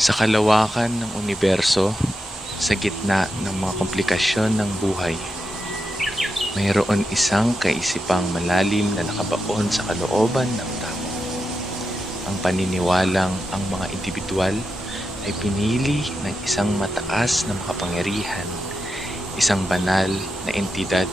Sa kalawakan ng universo, sa gitna ng mga komplikasyon ng buhay, mayroon isang kaisipang malalim na nakabaon sa kalooban ng tao. Ang paniniwalang ang mga individual ay pinili ng isang mataas na makapangyarihan, isang banal na entidad,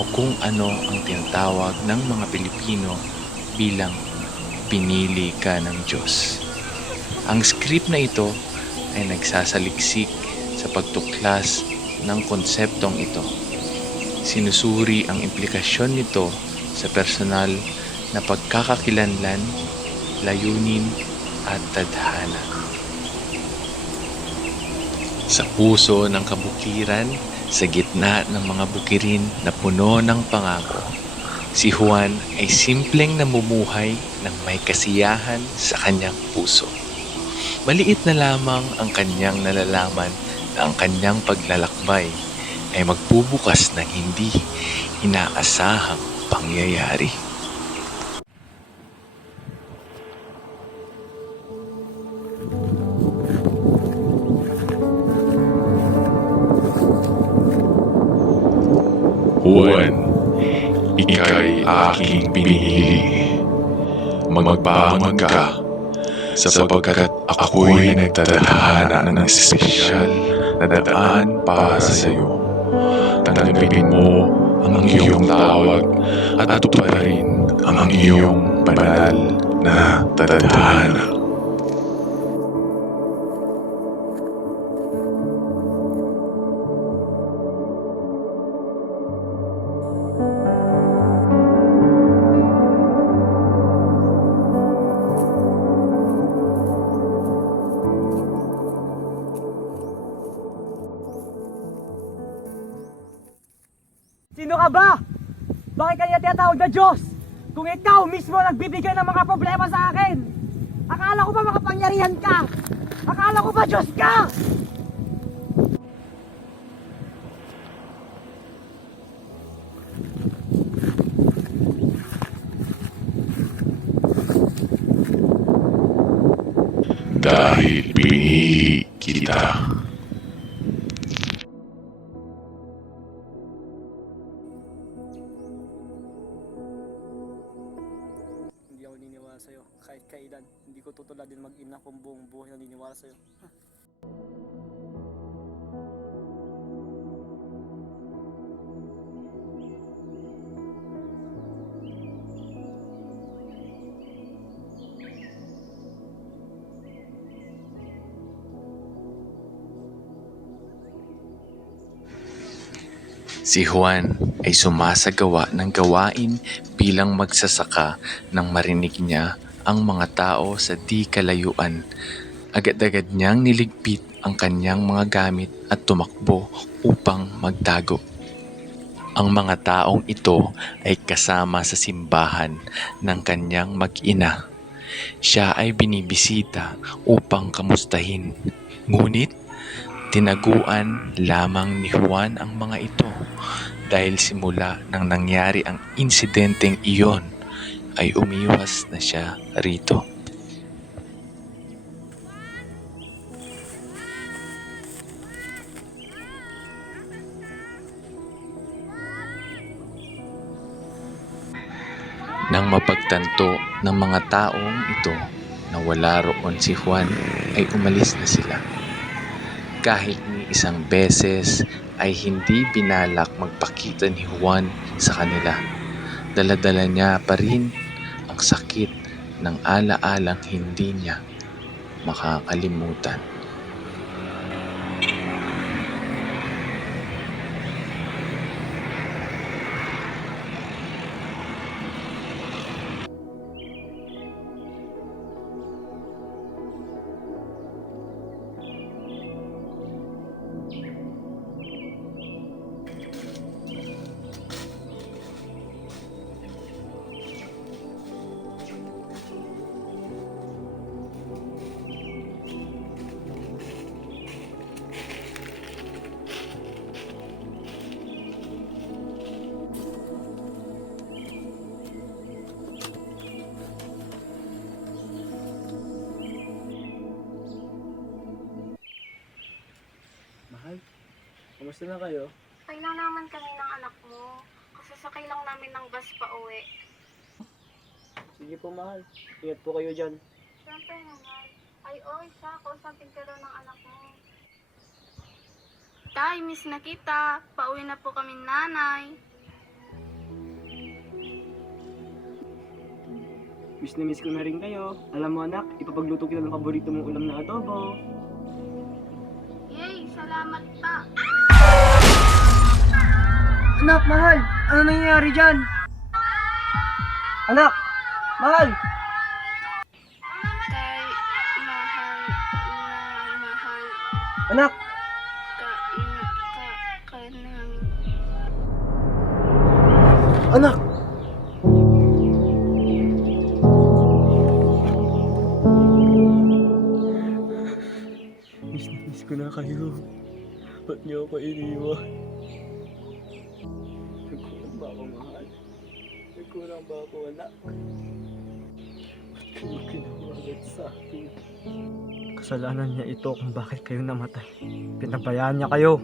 o kung ano ang tinatawag ng mga Pilipino bilang pinili ka ng Diyos. Ang script na ito ay nagsasaliksik sa pagtuklas ng konseptong ito. Sinusuri ang implikasyon nito sa personal na pagkakakilanlan, layunin at tadhana. Sa puso ng kabukiran, sa gitna ng mga bukirin na puno ng pangako, si Juan ay simpleng namumuhay ng may kasiyahan sa kanyang puso. Maliit na lamang ang kanyang nalalaman na ang kanyang paglalakbay ay magbubukas ng hindi inaasahang pangyayari. Juan, ika'y aking pinili. Magbangon ka, sapagkat ako'y nagtadhana ng espesyal na daan para sa iyo. Tanggapin mo ang iyong tawag at tuparin ang iyong banal na tadhana. Sino ka ba? Bakit kanya tinatawag na Diyos? Kung ikaw mismo nagbibigay ng mga problema sa akin. Akala ko ba makapangyarihan ka? Akala ko ba Diyos ka? Dahil pinili kita. Hindi ako niniwala sa'yo. Kahit kailan, hindi ko tutuladin mag-ina kung buong buhay na niniwala sa'yo. Si Juan ay sumasagawa ng gawain bilang magsasaka nang marinig niya ang mga tao sa di kalayuan. Agad-agad niyang niligpit ang kanyang mga gamit at tumakbo upang magtago. Ang mga taong ito ay kasama sa simbahan ng kanyang mag-ina. Siya ay binibisita upang kamustahin. Ngunit tinaguan lamang ni Juan ang mga ito dahil simula nang nangyari ang insidenteng iyon ay umiwas na siya rito. Nang mapagtanto ng mga taong ito na wala roon si Juan ay umalis na sila. Kahit ni isang beses ay hindi binalak magpakita ni Juan sa kanila. Dala-dala niya pa rin ang sakit ng ala-alang hindi niya makakalimutan. Saan na kayo? Ay lang naman kami ng anak mo. Kasasakay lang namin ng bus pa uwi. Sige po, mahal. Ingat po kayo dyan. Siyempre naman. Ay, oy, siya. Kausapin ka daw ng anak mo. Tay, miss na kita. Pauwi na po kami nanay. Miss na miss ko na rin kayo. Alam mo anak, ipapagluto kita ng paborito mong ulam na adobo. Yay, salamat pa. Anak, mahal! Ano nangyayari dyan? Anak! Mahal! Tay, mahal na mahal Anak! ka ng... Anak! Miss ko na kayo. Ba't niyo ako iniwan? Nagkurang ba ako, mahal? Nagkurang ba ako, anak? Ba't kayo kinawagat sa akin? Kasalanan niya ito kung bakit kayo namatay. Pinabayaan niya kayo.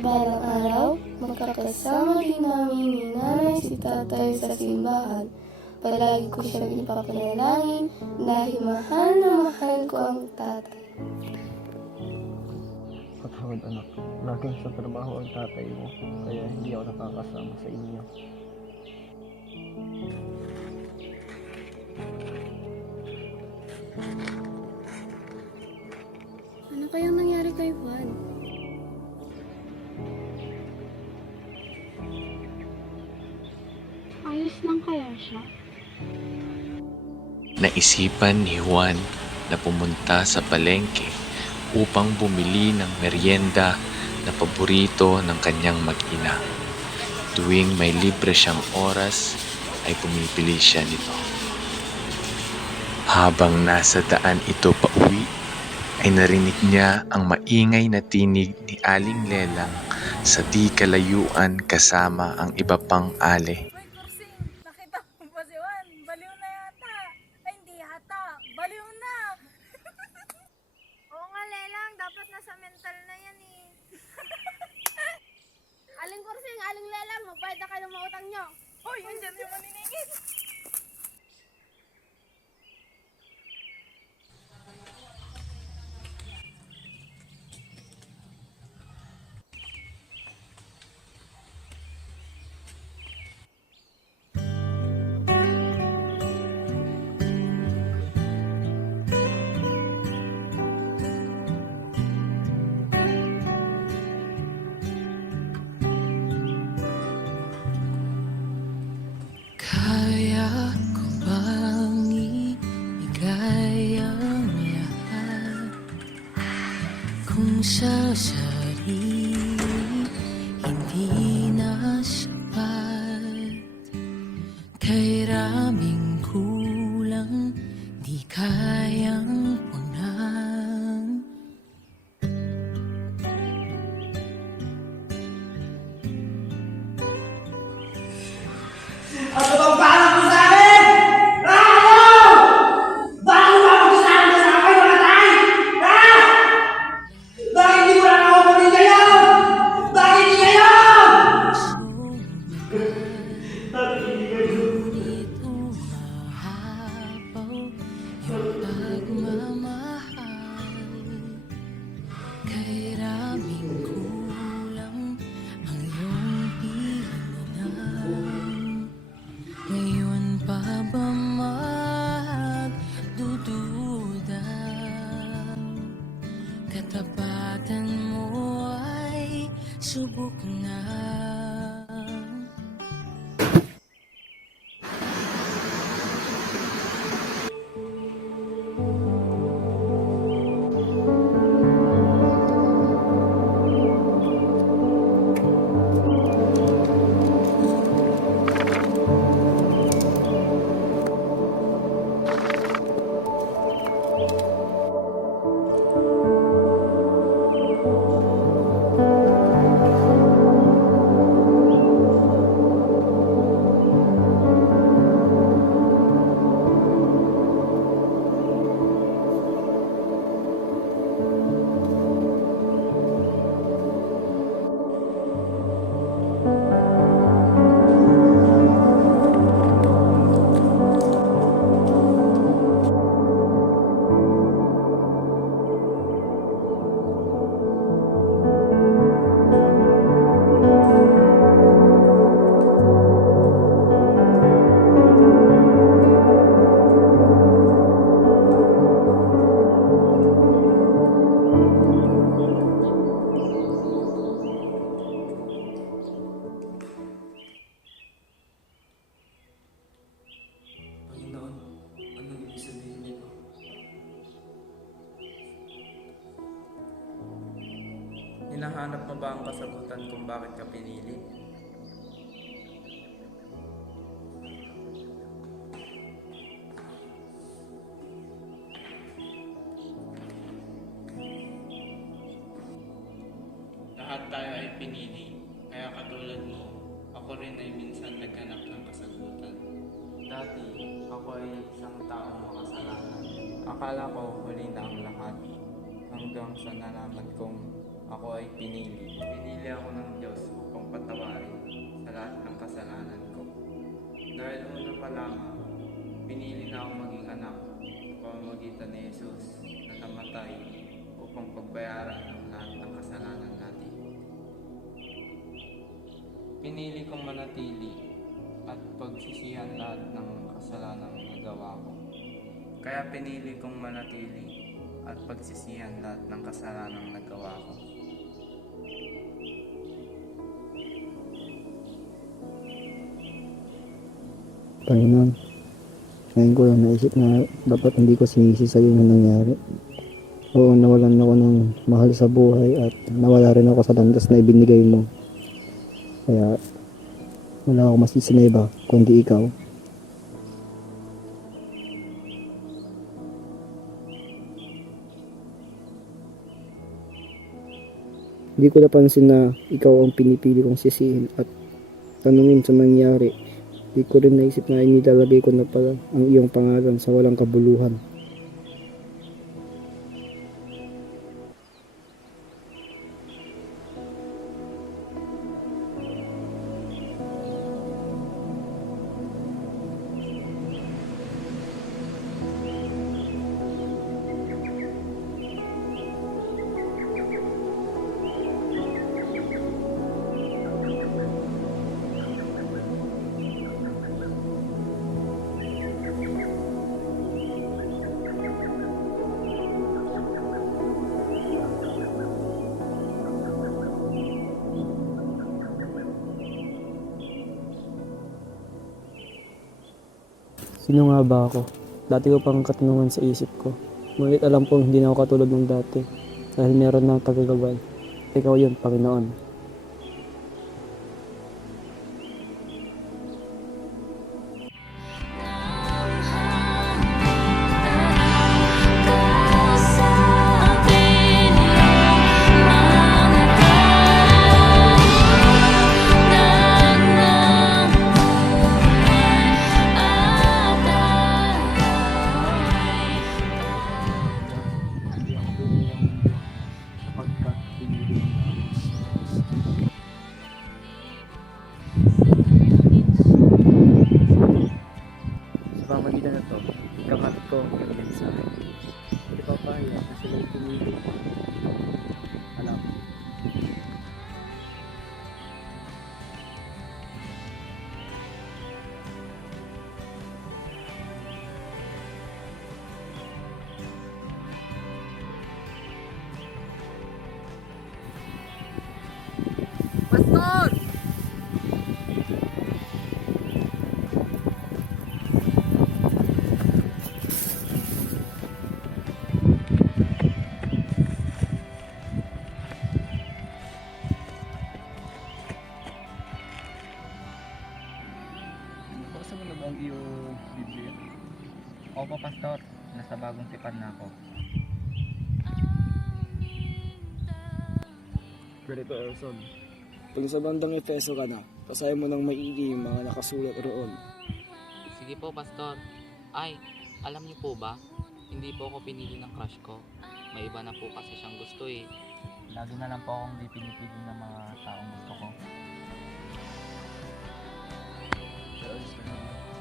Balang araw, magkakasama din namin ni nanay si tatay sa simbahan. Palagi ko siyang ipapanalangin dahil mahal na mahal ko ang tatay. Patawad anak, laging sa trabaho ang tatay mo, kaya hindi ako nakakasama sa inyo. Ano kayang nangyari kay Juan? Ayos lang kaya siya? Naisipan ni Juan na pumunta sa palengke upang bumili ng merienda na paborito ng kanyang mag-ina. Tuwing may libre siyang oras, ay pumipili siya nito. Habang nasa daan ito pauwi, ay narinig niya ang maingay na tinig ni Aling Lelang sa di kalayuan kasama ang iba pang ale. Uy, Kursing! Nakita mo ba si Juan? Baliw na yata! Ay, hindi yata! Baliw na! Oo nga, Lelang. Dapat nasa mental na yan eh. Aling Kursing, Aling Lelang, magbayad na kayo ng mga utang nyo. Uy, andyan yung maniningin! Kaya ko bang ibigay ang lahat kung sa sarili hindi na sapat? Kay raming kulang di kayang punan. Ano bang balak mo sa akin? Ano? Bakit mo ako sinabi sa akin, mga tay? Ha? Bakit hindi mo lang ako pamilya yun? Bakit hindi ngayon? Nahanap mo ba ang kasagutan kung bakit ka pinili? Lahat tayo ay pinili, kaya katulad mo, ako rin ay minsan naghanap ng kasagutan. Dati, ako ay isang taong makasalanan. Akala ko huli na ang lahat. Hanggang sa nalaman kong ako ay pinili. Pinili ako ng Diyos upang patawarin sa lahat ng kasalanan ko. Dahil una pa lamang, pinili na ako maging anak sa pamamagitan ni Jesus na namatay upang pagbayaran ang lahat ng kasalanan natin. Pinili kong manatili at pagsisihan lahat ng kasalanan na nagawa ko. Kaya pinili kong manatili at pagsisihan lahat ng kasalanan na nagawa ko. Panginoon, ngayon ko lang naisip na dapat hindi ko sinisi sa iyo yung nangyari. Oo, nawalan ako ng mahal sa buhay at nawala rin ako sa landas na ibinigay mo. Kaya wala akong masisi na iba kundi ikaw. Hindi ko napansin na ikaw ang pinipili kong sisihin at tanungin sa nangyari. Hindi ko rin naisip na inilalagay ko na pala ang iyong pangalan sa walang kabuluhan. Sino nga ba ako? Dati ko pang katanungan sa isip ko. Ngunit alam kong hindi na ako katulad ng dati. Dahil meron ng tagagabay. Ikaw yun, Panginoon. Sa pamagitan na to, ikamatid ko ang iyong mensahe. Hindi pa pahiya na sila'y pumili. Alam. Pastor! Buksan mo na ba ang iyong Biblia? Opo, Pastor. Nasa bagong tipan na ako. Ganito, Erson. Kung sa bandang Efeso ka na, basahin mo ng maigi yung mga nakasulat roon. Sige po, Pastor. Ay, alam niyo po ba? Hindi po ako pinili ng crush ko. May iba na po kasi siyang gusto eh. Lagi na lang po akong di pinipili ng mga taong gusto ko.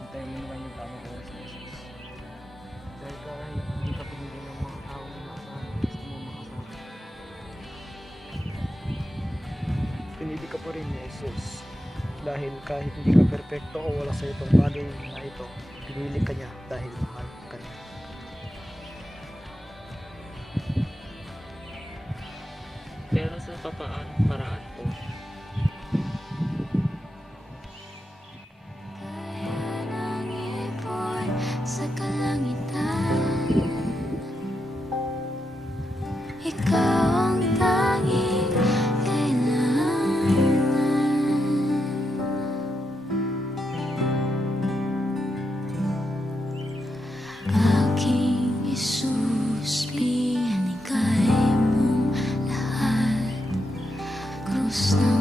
Hintayin mo naman yung tamang oras na Jesus. Dahil kahit hindi ka pinili ng mga taong inaasahan, gusto mo makasama. Pinili ka pa rin ni Jesus. Dahil kahit hindi ka perpekto o wala sa itong bagay na ito, pinili ka niya dahil mahal ka niya. Pero sa paraan po. Sa kalangitan, ikaw ang tanging Diyos na